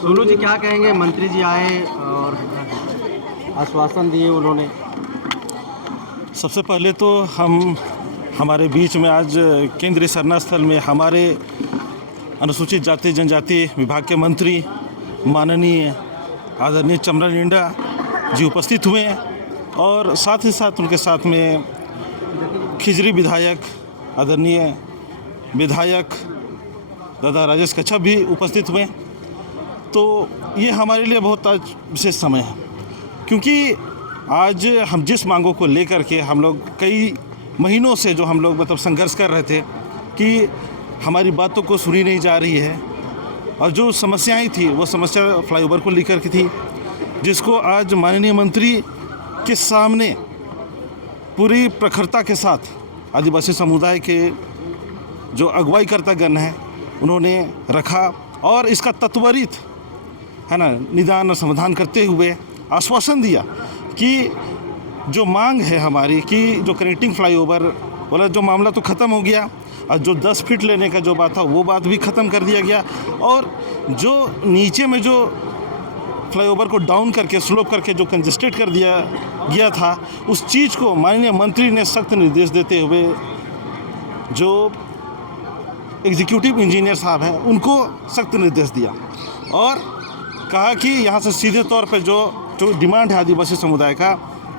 सोनू जी क्या कहेंगे, मंत्री जी आए और आश्वासन दिए उन्होंने। सबसे पहले तो हमारे बीच में आज केंद्रीय सरना स्थल में हमारे अनुसूचित जाति जनजाति विभाग के मंत्री माननीय आदरणीय चमरा लिंडा जी उपस्थित हुए हैं और साथ ही साथ उनके साथ में खिजरी विधायक आदरणीय विधायक दादा राजेश कच्छप भी उपस्थित हुए। तो ये हमारे लिए बहुत आज विशेष समय है, क्योंकि आज हम जिस मांगों को लेकर के हम लोग कई महीनों से जो हम लोग संघर्ष कर रहे थे कि हमारी बातों को सुनी नहीं जा रही है, और जो समस्याएं थी वो समस्या फ्लाईओवर को लेकर के थी, जिसको आज माननीय मंत्री के सामने पूरी प्रखरता के साथ आदिवासी समुदाय के जो अगुवाई करता गण है उन्होंने रखा और इसका त्वरित निदान और समाधान करते हुए आश्वासन दिया कि जो मांग है हमारी कि जो कनेक्टिंग फ्लाईओवर वाला जो मामला तो ख़त्म हो गया, और जो 10 फीट लेने का जो बात था वो बात भी ख़त्म कर दिया गया, और जो नीचे में जो फ्लाईओवर को डाउन करके स्लोप करके जो कंजेस्टेड कर दिया गया था उस चीज़ को माननीय मंत्री ने सख्त निर्देश देते हुए जो एग्जीक्यूटिव इंजीनियर साहब हैं उनको सख्त निर्देश दिया और कहा कि यहाँ से सीधे तौर पर जो डिमांड है आदिवासी समुदाय का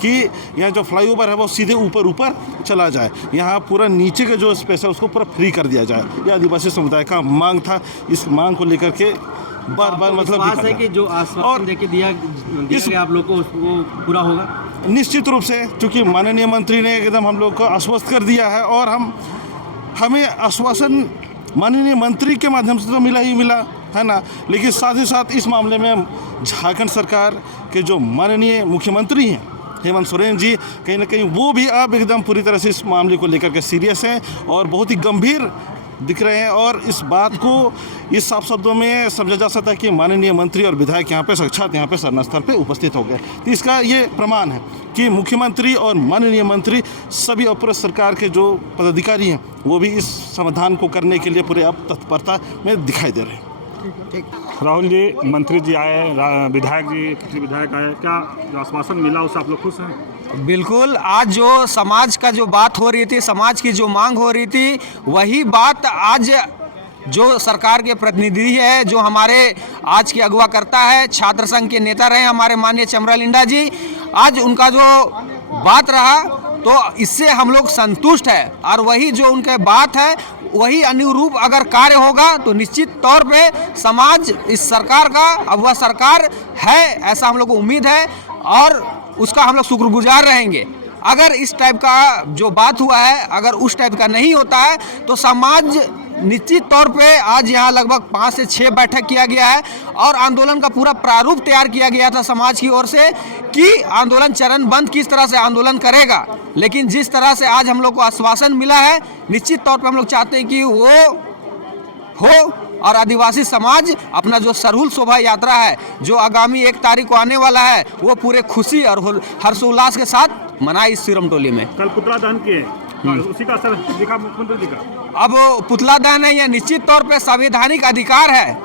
कि यहाँ जो फ्लाईओवर है वो सीधे ऊपर चला जाए, यहाँ पूरा नीचे का जो स्पेस है उसको पूरा फ्री कर दिया जाए। ये आदिवासी समुदाय का मांग था। इस मांग को लेकर के बार मतलब है कि जो आश्वासन देके दिया गया आप लोग को वो पूरा होगा निश्चित रूप से, क्योंकि माननीय मंत्री ने एकदम हम लोग को आश्वस्त कर दिया है और हमें आश्वासन माननीय मंत्री के माध्यम से तो मिला ही मिला है ना, लेकिन साथ ही साथ इस मामले में झारखंड सरकार के जो माननीय मुख्यमंत्री हैं हेमंत सोरेन जी कहीं ना कहीं वो भी अब एकदम पूरी तरह से इस मामले को लेकर के सीरियस हैं और बहुत ही गंभीर दिख रहे हैं, और इस बात को इस साफ शब्दों में समझा जा सकता है कि माननीय मंत्री और विधायक यहाँ पे साक्षात यहाँ पे सरना स्थल पे उपस्थित हो गए। तो इसका ये प्रमाण है कि मुख्यमंत्री और माननीय मंत्री सभी अपर सरकार के जो पदाधिकारी हैं वो भी इस समाधान को करने के लिए पूरे अब तत्परता में दिखाई दे रहे हैं। राहुल जी, मंत्री जी आए, विधायक जी पिछले विधायक आए, क्या जो आश्वासन मिला उससे आप लोग खुश हैं? बिल्कुल। आज जो समाज का जो बात हो रही थी, समाज की जो मांग हो रही थी, वही बात आज जो सरकार के प्रतिनिधि है, जो हमारे आज की अगुवा करता है, छात्र संघ के नेता रहे हमारे माननीय चमरा लिंडा जी, आज उनका जो बात रहा तो इससे हम लोग संतुष्ट है, और वही जो उनके बात है वही अनुरूप अगर कार्य होगा तो निश्चित तौर पे समाज इस सरकार का अगुवा सरकार है ऐसा हम लोग को उम्मीद है और उसका हम लोग शुक्रगुजार रहेंगे। अगर इस टाइप का जो बात हुआ है अगर उस टाइप का नहीं होता है तो समाज निश्चित तौर पे आज यहाँ लगभग 5 से 6 बैठक किया गया है और आंदोलन का पूरा प्रारूप तैयार किया गया था समाज की ओर से कि आंदोलन चरणबद्ध किस तरह से आंदोलन करेगा। लेकिन जिस तरह से आज हम लोग को आश्वासन मिला है निश्चित तौर पे हम लोग चाहते हैं कि वो हो और आदिवासी समाज अपना जो सरहुल शोभा यात्रा है जो आगामी 1 तारीख को आने वाला है वो पूरे खुशी और हर्षोल्लास के साथ मनाए इस सिरम टोली में। कल पुतला दहन किए, उसी का असर दिखा मुख्यमंत्री जी का। अब पुतला दहन है, यह निश्चित तौर पे संवैधानिक अधिकार है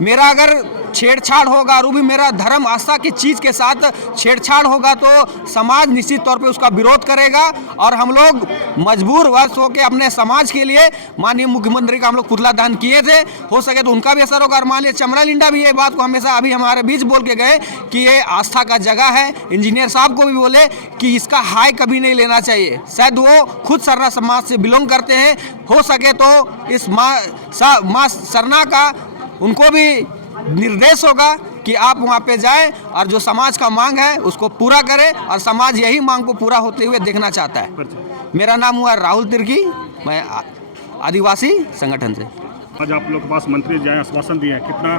मेरा। अगर छेड़छाड़ होगा और वो भी मेरा धर्म आस्था की चीज़ के साथ छेड़छाड़ होगा तो समाज निश्चित तौर पे उसका विरोध करेगा और हम लोग मजबूर वर्ष होकर अपने समाज के लिए माननीय मुख्यमंत्री का हम लोग पुतला दहन किए थे। हो सके तो उनका भी असर होगा। और माननीय चमरा लिंडा भी ये बात को हमेशा अभी हमारे बीच बोल के गए कि ये आस्था का जगह है। इंजीनियर साहब को भी बोले कि इसका हाई कभी नहीं लेना चाहिए। शायद वो खुद सरना समाज से बिलोंग करते हैं, हो सके तो इस माँ सरना का उनको भी निर्देश होगा कि आप वहाँ पे जाएं और जो समाज का मांग है उसको पूरा करें और समाज यही मांग को पूरा होते हुए देखना चाहता है। मेरा नाम हुआ राहुल तिर्की, मैं आदिवासी संगठन से। आज आप लोग के पास मंत्री जी आए, आश्वासन दिए हैं, कितना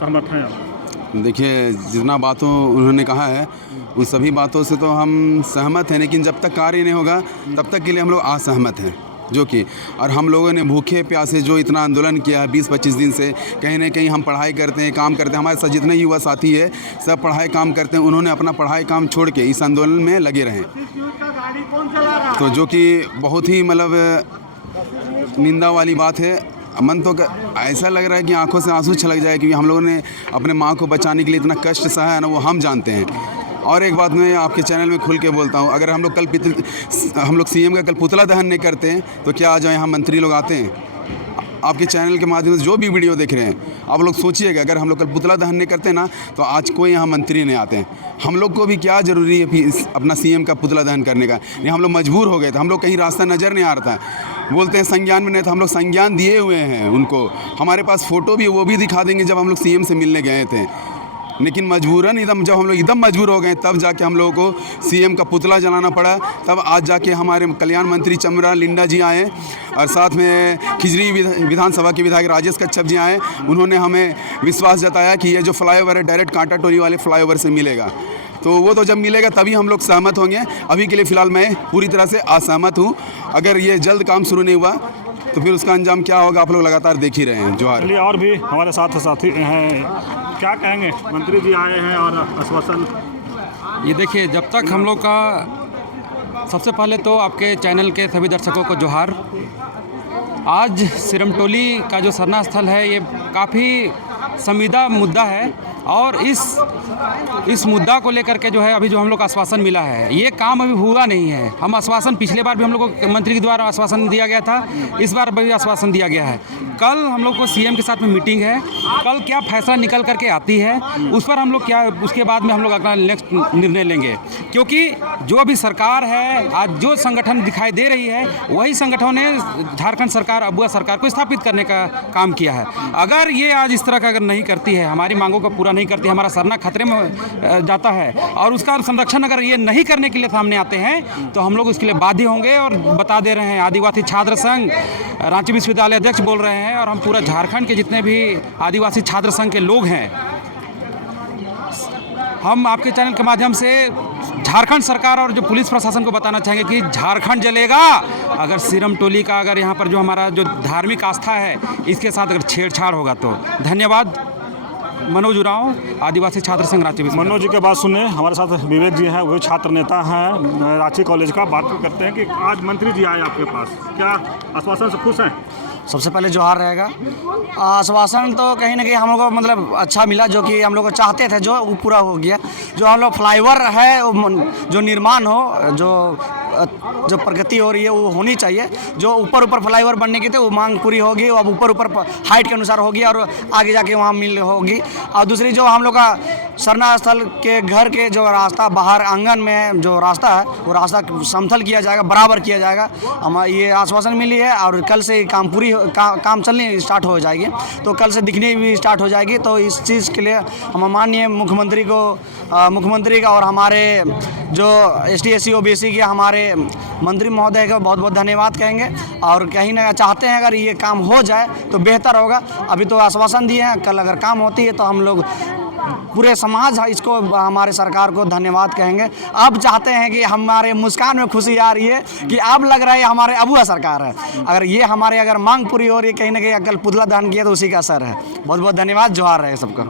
सहमत हैं आप? देखिए, जितना बातों उन्होंने कहा है उन सभी बातों से तो हम सहमत हैं, लेकिन जब तक कार्य नहीं होगा तब तक के लिए हम लोग असहमत हैं। जो कि और हम लोगों ने भूखे प्यासे जो इतना आंदोलन किया है 20-25 दिन से, कहीं ना कहीं हम पढ़ाई करते हैं, काम करते हैं, हमारे साथ जितने युवा साथी है सब पढ़ाई काम करते हैं, उन्होंने अपना पढ़ाई काम छोड़ के इस आंदोलन में लगे रहे, तो जो कि बहुत ही मतलब निंदा वाली बात है। मन तो ऐसा लग रहा है कि आंखों से आंसू छलक जाए, क्योंकि हम लोगों ने अपने माँ को बचाने के लिए इतना कष्ट सहा है ना, वो हम जानते हैं। और एक बात मैं आपके चैनल में खुल के बोलता हूँ, अगर हम लोग सीएम का कल पुतला दहन नहीं करते हैं तो क्या आज यहाँ मंत्री लोग आते हैं? आपके चैनल के माध्यम से जो भी वीडियो देख रहे हैं, आप लोग सोचिएगा, अगर हम लोग कल पुतला दहन नहीं करते ना तो आज कोई यहाँ मंत्री नहीं आते हैं। हम लोग को भी क्या ज़रूरी है अपना सीएम का पुतला दहन करने का? नहीं, हम लोग मजबूर हो गए थे, हम लोग कहीं रास्ता नज़र नहीं आ रहा था। बोलते हैं संज्ञान में नहीं, तो हम लोग संज्ञान दिए हुए हैं उनको। हमारे पास फ़ोटो भी, वो भी दिखा देंगे जब हम लोग सीएम से मिलने गए थे। लेकिन मजबूरन जब हम लोग एकदम मजबूर हो गए, तब जाके हम लोगों को सीएम का पुतला जलाना पड़ा। तब आज जाके हमारे कल्याण मंत्री चमरा लिंडा जी आए और साथ में खिजरी विधानसभा के विधायक राजेश कच्छप जी आए। उन्होंने हमें विश्वास जताया कि ये जो फ्लाईओवर है डायरेक्ट कांटा टोली वाले फ्लाईओवर से मिलेगा, तो वो तो जब मिलेगा तभी हम लोग सहमत होंगे। अभी के लिए फ़िलहाल मैं पूरी तरह से असहमत हूँ। अगर ये जल्द काम शुरू नहीं हुआ तो फिर उसका अंजाम क्या होगा आप लोग लगातार देख ही रहे हैं। जोहार। चलिए, और भी हमारे साथ साथी हैं, क्या कहेंगे? मंत्री जी आए हैं और आश्वासन। ये देखिए, जब तक हम लोग का, सबसे पहले तो आपके चैनल के सभी दर्शकों को जोहार। आज सिरमटोली का जो सरना स्थल है ये काफ़ी संजीदा मुद्दा है, और इस मुद्दा को लेकर के जो है अभी जो हम लोग का आश्वासन मिला है, ये काम अभी हुआ नहीं है। हम आश्वासन पिछले बार भी हम लोग को मंत्री के द्वारा आश्वासन दिया गया था, इस बार भी आश्वासन दिया गया है। कल हम लोग को सीएम के साथ में मीटिंग है, कल क्या फैसला निकल करके आती है उस पर हम लोग क्या, उसके बाद में हम लोग अपना नेक्स्ट निर्णय लेंगे। क्योंकि जो अभी सरकार है, आज जो संगठन दिखाई दे रही है, वही संगठनों ने झारखंड सरकार, अबुआ सरकार को स्थापित करने का काम किया है। अगर ये आज इस तरह का अगर नहीं करती है, हमारी मांगों को पूरा नहीं करती, हमारा सरना खतरे में जाता है, और उसका संरक्षण अगर ये नहीं करने के लिए सामने आते हैं तो हम लोग उसके लिए बाध्य होंगे। और बता दे रहे हैं, आदिवासी छात्र संघ रांची विश्वविद्यालय अध्यक्ष बोल रहे हैं, और हम पूरा झारखंड के जितने भी आदिवासी छात्र संघ के लोग हैं, हम आपके चैनल के माध्यम से झारखंड सरकार और जो पुलिस प्रशासन को बताना चाहेंगे कि झारखंड जलेगा अगर सिरमटोली का, अगर यहाँ पर जो हमारा जो धार्मिक आस्था है इसके साथ अगर छेड़छाड़ होगा तो। धन्यवाद। मनोज उरांव, आदिवासी छात्र संघ रांची। मनोज जी के बात सुने। हमारे साथ विवेक जी हैं, वही छात्र नेता हैं रांची कॉलेज का। बात करते हैं कि आज मंत्री जी आए आपके पास, क्या आश्वासन से खुश हैं? सबसे पहले जोहार रहेगा। आश्वासन तो कहीं ना कहीं हम लोग को मतलब अच्छा मिला, जो कि हम लोग को चाहते थे, जो वो पूरा हो गया। जो हम लोग फ्लाईओवर है, जो निर्माण हो, जो प्रगति हो रही है वो होनी चाहिए। जो ऊपर फ्लाईओवर बनने की थी वो मांग पूरी होगी, अब ऊपर हाइट के अनुसार होगी और आगे जाके वहाँ मिल होगी। और दूसरी जो हम लोग का सरना स्थल के घर के जो रास्ता बाहर आंगन में जो रास्ता है, वो रास्ता समतल किया जाएगा, बराबर किया जाएगा। हमारा ये आश्वासन मिली है, और कल से काम चलने स्टार्ट हो जाएगी, तो कल से दिखने भी स्टार्ट हो जाएगी। तो इस चीज़ के लिए हम माननीय मुख्यमंत्री का और हमारे जो ST SC OBC के हमारे मंत्री महोदय का बहुत बहुत धन्यवाद कहेंगे। और कहीं ना चाहते हैं अगर ये काम हो जाए तो बेहतर होगा। अभी तो आश्वासन दिए हैं, कल अगर काम होती है तो हम लोग पूरे समाज इसको, हमारे सरकार को धन्यवाद कहेंगे। अब चाहते हैं कि हमारे मुस्कान में खुशी आ रही है कि अब लग रहा है हमारे अबुआ सरकार है। अगर ये हमारे अगर मांग पूरी हो रही है, कहीं ना कहीं कल पुतला दहन किया तो उसी का असर है। बहुत बहुत धन्यवाद। जोहार रहे सबको।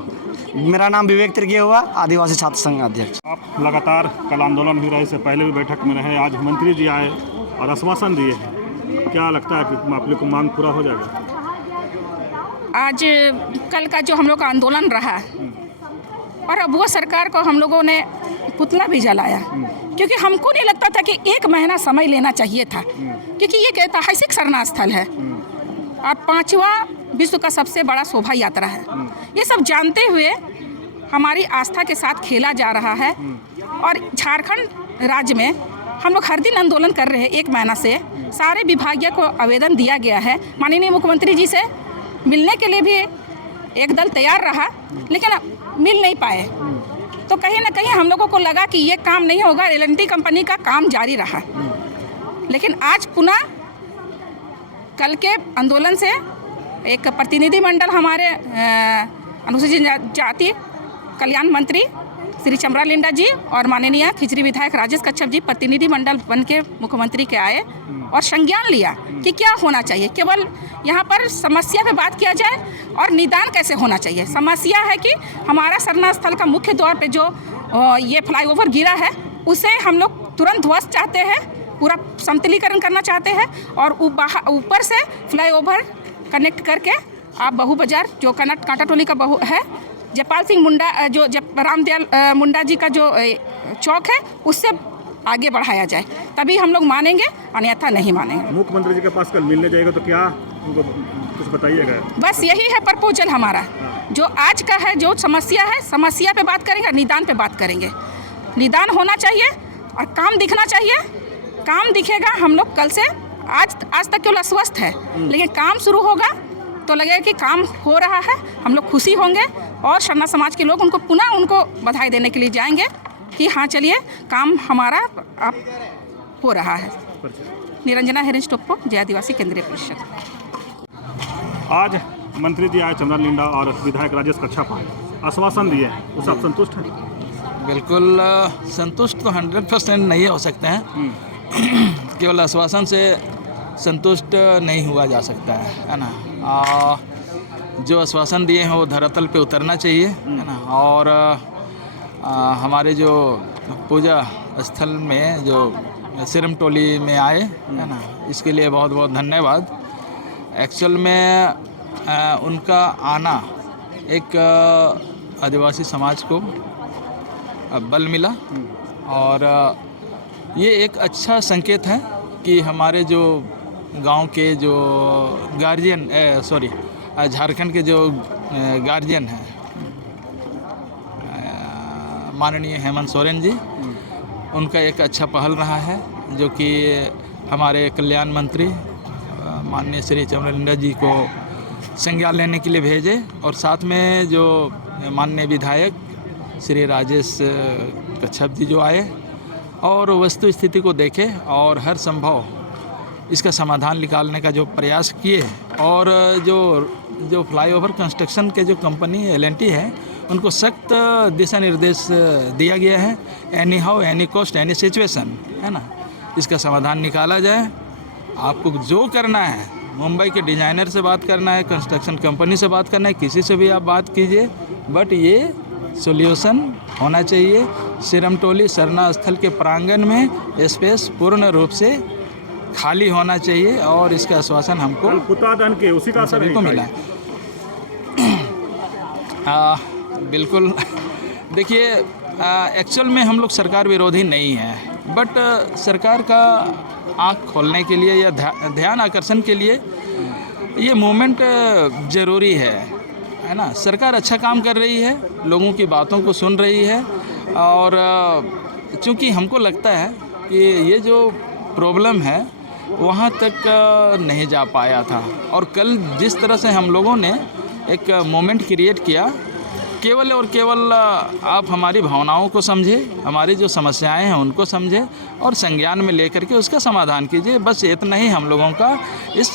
मेरा नाम विवेक तिर्की हुआ, आदिवासी छात्र संघ अध्यक्ष। आप लगातार कल आंदोलन भी रहे, इससे पहले भी बैठक में रहे, आज मंत्री जी आए और आश्वासन दिए हैं। क्या लगता है कि आप लोग को मांग पूरा हो जाएगा? आज कल का जो हम लोग का आंदोलन रहा और अबुआ सरकार को हम लोगों ने पुतला भी जलाया, क्योंकि हमको नहीं लगता था कि 1 महीना समय लेना चाहिए था, क्योंकि ये ऐतिहासिक सरना स्थल है और 5वां विश्व का सबसे बड़ा शोभा यात्रा है। ये सब जानते हुए हमारी आस्था के साथ खेला जा रहा है। और झारखंड राज्य में हम लोग हर दिन आंदोलन कर रहे हैं। 1 महीना से सारे विभागीय को आवेदन दिया गया है। माननीय मुख्यमंत्री जी से मिलने के लिए भी एक दल तैयार रहा, लेकिन मिल नहीं पाए। तो कहीं ना कहीं हम लोगों को लगा कि ये काम नहीं होगा। L&T कंपनी का काम जारी रहा, लेकिन आज पुनः कल के आंदोलन से एक प्रतिनिधि मंडल हमारे अनुसूचित जाति कल्याण मंत्री श्री चमरा लिंडा जी और माननीय खिजरी विधायक राजेश कच्छप जी प्रतिनिधि मंडल बन के मुख्यमंत्री के आए और संज्ञान लिया कि क्या होना चाहिए। केवल यहाँ पर समस्या पे बात किया जाए और निदान कैसे होना चाहिए। समस्या है कि हमारा सरना स्थल का मुख्य द्वार पे जो ये फ्लाईओवर गिरा है, उसे हम लोग तुरंत ध्वस्त चाहते हैं, पूरा समतलीकरण करना चाहते हैं और ऊपर से फ्लाईओवर कनेक्ट करके आप बहू बाजार जो कांटा टोली का बहू है, जयपाल सिंह मुंडा जो रामदयाल मुंडा जी का जो चौक है, उससे आगे बढ़ाया जाए, तभी हम लोग मानेंगे, अन्यथा नहीं मानेंगे। मुख्यमंत्री जी के पास कल मिलने जाएगा तो क्या उनको कुछ बताइएगा? बस यही है प्रपोजल हमारा, जो आज का है, जो समस्या है, समस्या पे बात करेंगे, निदान पे बात करेंगे। निदान होना चाहिए और काम दिखना चाहिए। काम दिखेगा, हम लोग कल से आज तक केवल अस्वस्थ है, लेकिन काम शुरू होगा तो लगेगा कि काम हो रहा है, हम लोग खुशी होंगे और सरना समाज के लोग उनको बधाई देने के लिए जाएंगे कि हाँ चलिए काम हमारा अब हो रहा है। निरंजना हेरेंज टोप्पो, जय आदिवासी केंद्रीय परिषद। आज मंत्री जी आए चंद्रा लिंडा और विधायक राजेश कच्छप आश्वासन दिए, उससे आप संतुष्ट हैं? बिल्कुल संतुष्ट तो 100% नहीं हो सकते हैं। केवल आश्वासन से संतुष्ट नहीं हुआ जा सकता है ना। जो आश्वासन दिए हैं वो धरातल पे उतरना चाहिए, है ना। और हमारे जो पूजा स्थल में जो सिरम टोली में आए, है ना, इसके लिए बहुत बहुत धन्यवाद। एक्चुअल में उनका आना एक आदिवासी समाज को बल मिला और ये एक अच्छा संकेत है कि हमारे जो गांव के जो गार्जियन झारखंड के जो गार्जियन हैं, माननीय हेमंत सोरेन जी, उनका एक अच्छा पहल रहा है, जो कि हमारे कल्याण मंत्री माननीय श्री चंद्रा लिंडा जी को संज्ञान लेने के लिए भेजे और साथ में जो माननीय विधायक श्री राजेश कच्छप जी जो आए और वस्तु स्थिति को देखे और हर संभव इसका समाधान निकालने का जो प्रयास किए। और जो फ्लाईओवर कंस्ट्रक्शन के जो कंपनी L&T है, उनको सख्त दिशा निर्देश दिया गया है, any how any cost any situation, है ना, इसका समाधान निकाला जाए। आपको जो करना है, मुंबई के डिज़ाइनर से बात करना है, कंस्ट्रक्शन कंपनी से बात करना है, किसी से भी आप बात कीजिए, बट ये सॉल्यूशन होना चाहिए। सिरम टोली सरना स्थल के प्रांगण में स्पेस पूर्ण रूप से खाली होना चाहिए और इसका आश्वासन हमको पुतादन के उसी का सभी को मिला। बिल्कुल देखिए, एक्चुअल में हम लोग सरकार विरोधी नहीं हैं, बट सरकार का आँख खोलने के लिए या ध्यान आकर्षण के लिए ये मूवमेंट ज़रूरी है ना। सरकार अच्छा काम कर रही है, लोगों की बातों को सुन रही है और चूँकि हमको लगता है कि ये जो प्रॉब्लम है वहाँ तक नहीं जा पाया था और कल जिस तरह से हम लोगों ने एक मोमेंट क्रिएट किया, केवल और केवल आप हमारी भावनाओं को समझे, हमारी जो समस्याएं हैं उनको समझे और संज्ञान में लेकर के उसका समाधान कीजिए। बस इतना ही हम लोगों का इस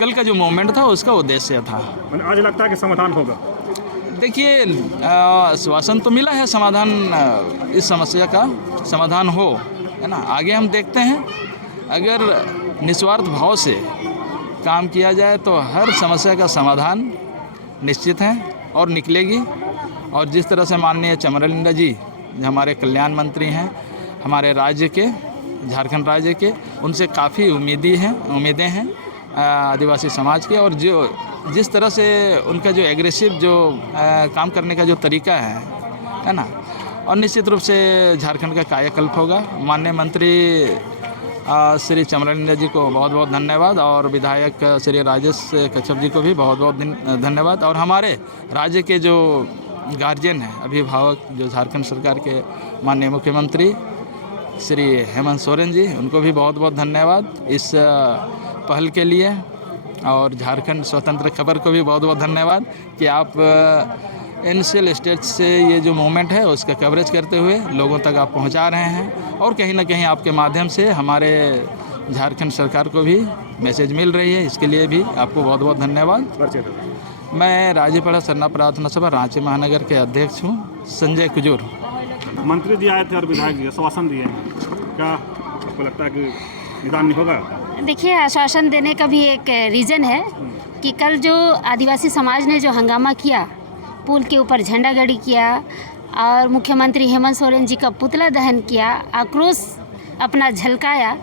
कल का जो मोमेंट था उसका उद्देश्य था। आज लगता है कि समाधान होगा। देखिए, आश्वासन तो मिला है समाधान, इस समस्या का समाधान हो, है ना। आगे हम देखते हैं, अगर निस्वार्थ भाव से काम किया जाए तो हर समस्या का समाधान निश्चित है और निकलेगी। और जिस तरह से माननीय चंद्रा लिंडा जी हमारे कल्याण मंत्री हैं, हमारे राज्य के, झारखंड राज्य के, उनसे काफ़ी उम्मीदें हैं आदिवासी समाज के। और जिस तरह से उनका जो एग्रेसिव जो काम करने का जो तरीका है ना, और निश्चित रूप से झारखंड का कायाकल्प होगा। माननीय मंत्री श्री चंद्रा लिंडा जी को बहुत बहुत धन्यवाद और विधायक श्री राजेश कच्छप जी को भी बहुत बहुत धन्यवाद। और हमारे राज्य के जो गार्जियन हैं, अभिभावक, जो झारखंड सरकार के माननीय मुख्यमंत्री श्री हेमंत सोरेन जी, उनको भी बहुत बहुत धन्यवाद इस पहल के लिए। और झारखंड स्वतंत्र खबर को भी बहुत बहुत धन्यवाद कि आप इनिशियल स्टेज से ये जो मूवमेंट है उसका कवरेज करते हुए लोगों तक आप पहुंचा रहे हैं और कहीं ना कहीं आपके माध्यम से हमारे झारखंड सरकार को भी मैसेज मिल रही है। इसके लिए भी आपको बहुत बहुत धन्यवाद। मैं राज्यपाल सरना प्रार्थना सभा रांची महानगर के अध्यक्ष हूँ, संजय कुजूर। मंत्री जी आए थे और विधायक जी आश्वासन दिए हैं, क्या आपको लगता है कि निदान नहीं होगा? देखिए, आश्वासन देने का भी एक रीज़न है कि कल जो आदिवासी समाज ने जो हंगामा किया, पुल के ऊपर झंडा गाड़ी किया और मुख्यमंत्री हेमंत सोरेन जी का पुतला दहन किया, आक्रोश अपना झलकाया,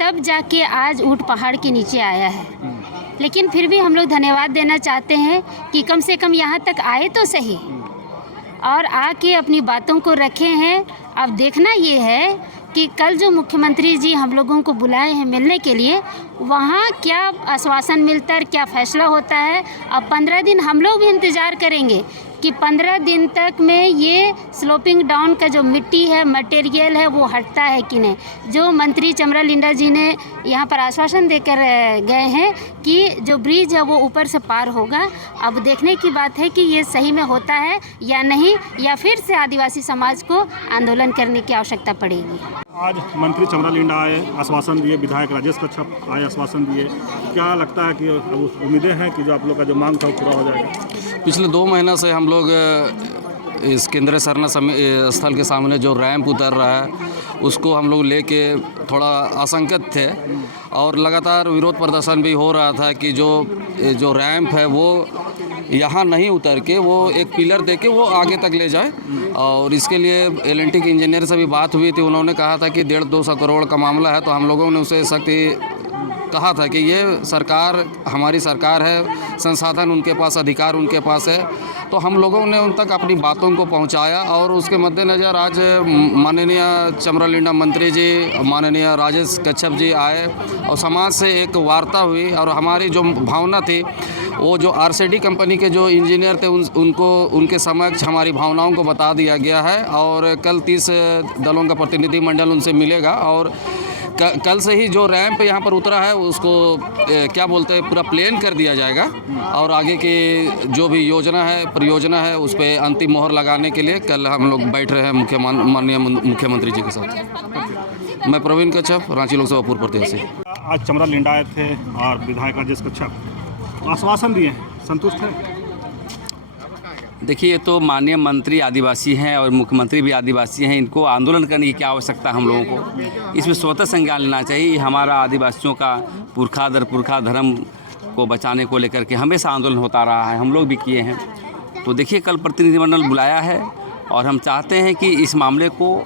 तब जाके आज ऊँट पहाड़ के नीचे आया है। लेकिन फिर भी हम लोग धन्यवाद देना चाहते हैं कि कम से कम यहाँ तक आए तो सही और आके अपनी बातों को रखे हैं। अब देखना ये है कि कल जो मुख्यमंत्री जी हम लोगों को बुलाए हैं मिलने के लिए, वहाँ क्या आश्वासन मिलता है, क्या फैसला होता है। अब 15 दिन हम लोग भी इंतज़ार करेंगे कि 15 दिन तक में ये स्लोपिंग डाउन का जो मिट्टी है, मटेरियल है, वो हटता है कि नहीं। जो मंत्री चमरा लिंडा जी ने यहाँ पर आश्वासन देकर गए हैं कि जो ब्रिज है वो ऊपर से पार होगा। अब देखने की बात है कि ये सही में होता है या नहीं, या फिर से आदिवासी समाज को आंदोलन करने की आवश्यकता पड़ेगी। आज मंत्री चमरा लिंडा आए, आश्वासन दिए, विधायक राजेश कच्छप आए, आश्वासन दिए। क्या लगता है कि उम्मीदें हैं कि जो आप लोग का जो मांग था वो पूरा हो जाएगा? पिछले 2 महीना से हम लोग इस केंद्रीय सरना स्थल के सामने जो रैंप उतर रहा है उसको हम लोग लेके थोड़ा आशंकित थे और लगातार विरोध प्रदर्शन भी हो रहा था कि जो रैंप है वो यहाँ नहीं उतर के वो एक पिलर दे के वो आगे तक ले जाए। और इसके लिए एल&टी के इंजीनियर से भी बात हुई थी। उन्होंने कहा था कि 150-200 करोड़ का मामला है, तो हम लोगों ने उसे सख्त कहा था कि ये सरकार हमारी सरकार है, संसाधन उनके पास, अधिकार उनके पास है। तो हम लोगों ने उन तक अपनी बातों को पहुंचाया और उसके मद्देनज़र आज माननीय चमरा लिंडा मंत्री जी, माननीय राजेश कच्छप जी आए और समाज से एक वार्ता हुई। और हमारी जो भावना थी वो जो आरसीडी कंपनी के जो इंजीनियर थे उनके समक्ष हमारी भावनाओं को बता दिया गया है। और कल 30 दलों का प्रतिनिधिमंडल उनसे मिलेगा और कल से ही जो रैंप यहाँ पर उतरा है उसको क्या बोलते हैं पूरा प्लेन कर दिया जाएगा और आगे की जो भी योजना है, परियोजना है, उस पर अंतिम मोहर लगाने के लिए कल हम लोग बैठ रहे हैं माननीय मुख्यमंत्री जी के साथ। मैं प्रवीण कच्छप, रांची लोकसभा पूर्व प्रत्याशी। आज चमरा लिंडा आए थे और विधायक राजेश कच्छप आश्वासन दिए, संतुष्ट है? देखिए, ये तो माननीय मंत्री आदिवासी हैं और मुख्यमंत्री भी आदिवासी हैं। इनको आंदोलन करने की क्या आवश्यकता हम लोगों को? इसमें स्वतः संज्ञान लेना चाहिए। हमारा आदिवासियों का पुरखा दर पुरखा धर्म को बचाने को लेकर के हमेशा आंदोलन होता रहा है, हम लोग भी किए हैं। तो देखिए, कल प्रतिनिधिमंडल बुलाया है और हम चाहते हैं कि इस मामले को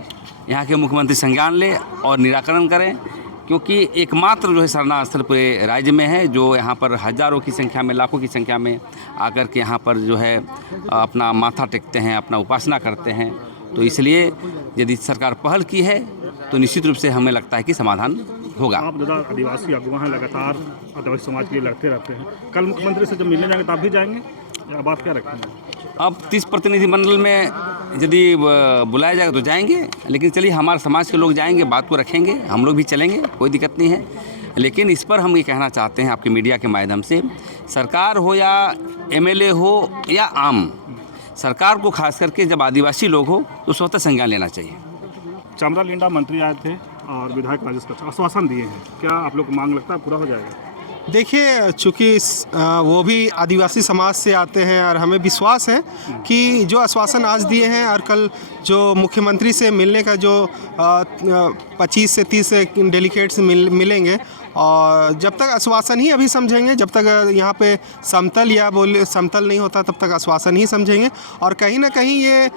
यहाँ के मुख्यमंत्री संज्ञान लें और निराकरण करें, क्योंकि एकमात्र जो है सरना स्थल पूरे राज्य में है जो यहाँ पर हज़ारों की संख्या में, लाखों की संख्या में आकर के यहाँ पर जो है अपना माथा टेकते हैं, अपना उपासना करते हैं। तो इसलिए यदि सरकार पहल की है तो निश्चित रूप से हमें लगता है कि समाधान होगा। आप दादा आदिवासी अगुवा हैं, लगातार आदिवासी समाज के लिए लड़ते रहते हैं। कल मुख्यमंत्री से जब मिलने जाएंगे तो आप भी जाएंगे या बात क्या रखेंगे? अब 30 प्रतिनिधिमंडल में यदि बुलाया जाएगा तो जाएंगे, लेकिन चलिए हमारे समाज के लोग जाएंगे, बात को रखेंगे, हम लोग भी चलेंगे, कोई दिक्कत नहीं है। लेकिन इस पर हम ये कहना चाहते हैं आपके मीडिया के माध्यम से, सरकार हो या एमएलए हो या आम, सरकार को खास करके जब आदिवासी लोग हो तो स्वतः संज्ञान लेना चाहिए। चमरा लिंडा मंत्री आए थे और विधायक राजेश कच्छप आश्वासन दिए हैं, क्या आप लोग को मांग लगता है पूरा हो जाएगा? देखिए, चूँकि वो भी आदिवासी समाज से आते हैं और हमें विश्वास है कि जो आश्वासन आज दिए हैं और कल जो मुख्यमंत्री से मिलने का जो 25 से 30 डेलीगेट्स मिलेंगे, और जब तक आश्वासन ही अभी समझेंगे, जब तक यहाँ पे समतल नहीं होता तब तक आश्वासन ही समझेंगे। और कहीं ना कहीं ये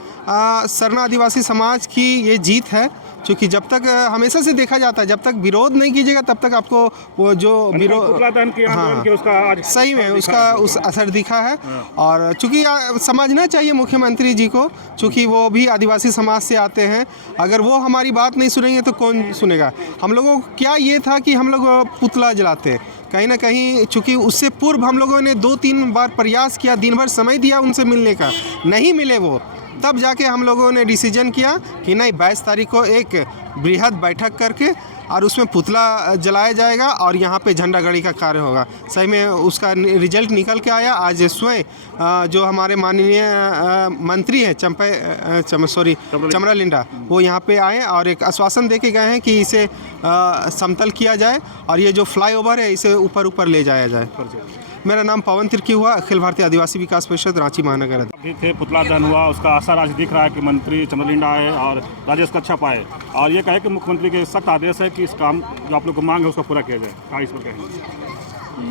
सरना आदिवासी समाज की ये जीत है, क्योंकि जब तक हमेशा से देखा जाता है जब तक विरोध नहीं कीजिएगा तब तक आपको वो जो विरोध, हाँ, उसका आज सही में उसका उस असर दिखा है। और चूँकि समझना चाहिए मुख्यमंत्री जी को, चूँकि वो भी आदिवासी समाज से आते हैं, अगर वो हमारी बात नहीं सुनेंगे तो कौन सुनेगा? हम लोगों को क्या ये था कि हम लोग पुतला जलाते, कहीं ना कहीं चूँकि उससे पूर्व हम लोगों ने 2-3 बार प्रयास किया, दिन भर समय दिया उनसे मिलने का, नहीं मिले वो, तब जाके हम लोगों ने डिसीजन किया कि नहीं 22 तारीख को एक बृहद बैठक करके और उसमें पुतला जलाया जाएगा और यहाँ पे झंडा गाड़ी का कार्य होगा। सही में उसका रिजल्ट निकल के आया। आज स्वयं जो हमारे माननीय मंत्री हैं चमरा लिंडा, वो यहाँ पे आए और एक आश्वासन दे के गए हैं कि इसे समतल किया जाए और ये जो फ्लाईओवर है इसे ऊपर ले जाया जाए। मेरा नाम पवन तिर्की हुआ, अखिल भारतीय आदिवासी विकास परिषद रांची महानगर। अभी थे पुतला दहन हुआ, उसका असर आज दिख रहा है कि मंत्री चमरा लिंडा आए और राजेश कच्छप आए और ये कहे कि मुख्यमंत्री के सख्त आदेश है कि इस काम जो आप लोग को मांग है उसका पूरा किया जाए। क्या इस पर कहेंगे?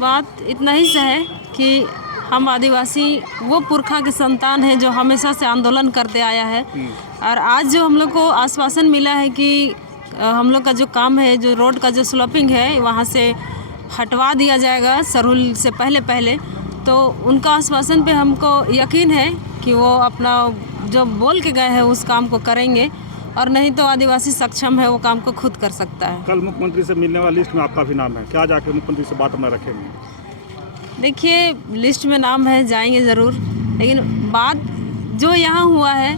बात इतना ही से है कि हम आदिवासी वो पुरखा के संतान हैं जो हमेशा से आंदोलन करते आया है और आज जो हम लोग को आश्वासन मिला है कि हम लोग का जो काम है, जो रोड का जो स्लोपिंग है, वहाँ से हटवा दिया जाएगा सरहुल से पहले तो उनका आश्वासन पे हमको यकीन है कि वो अपना जो बोल के गए हैं उस काम को करेंगे, और नहीं तो आदिवासी सक्षम है, वो काम को खुद कर सकता है। कल मुख्यमंत्री से मिलने वाली लिस्ट में आपका भी नाम है, क्या जाके मुख्यमंत्री से बात अपना रखेंगे? देखिए, लिस्ट में नाम है, जाएंगे ज़रूर, लेकिन बात जो यहाँ हुआ है,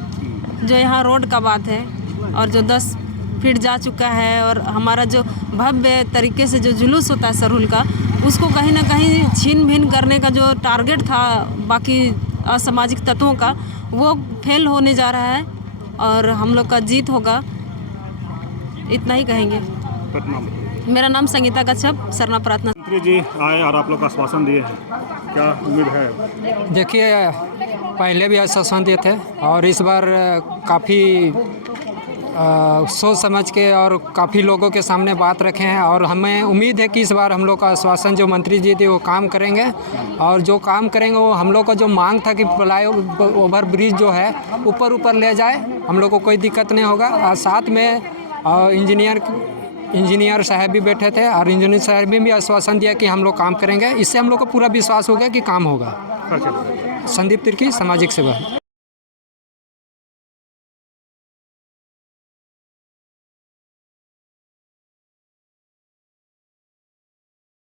जो यहाँ रोड का बात है और जो 10 फीट जा चुका है, और हमारा जो भव्य तरीके से जो जुलूस होता है सरहुल का, उसको कहीं ना कहीं छीन भिन करने का जो टारगेट था बाकी असामाजिक तत्वों का, वो फेल होने जा रहा है और हम लोग का जीत होगा, इतना ही कहेंगे। मेरा नाम संगीता कच्छप, सरना प्रार्थना। मंत्री जी आए और आप लोग का आश्वासन दिए हैं, क्या उम्मीद है? देखिए, पहले भी आश्वासन दिए थे और इस बार काफ़ी सोच समझ के और काफ़ी लोगों के सामने बात रखे हैं, और हमें उम्मीद है कि इस बार हम लोग का आश्वासन जो मंत्री जी थे वो काम करेंगे, और जो काम करेंगे वो हम लोग का जो मांग था कि फ्लाई ओवर ब्रिज जो है ऊपर ले जाए, हम लोग को कोई दिक्कत नहीं होगा। और साथ में इंजीनियर साहब भी बैठे थे और इंजीनियर साहब ने भी आश्वासन दिया कि हम लोग काम करेंगे। इससे हम लोग को पूरा विश्वास हो गया कि काम होगा। संदीप तिर्की, सामाजिक सेवा।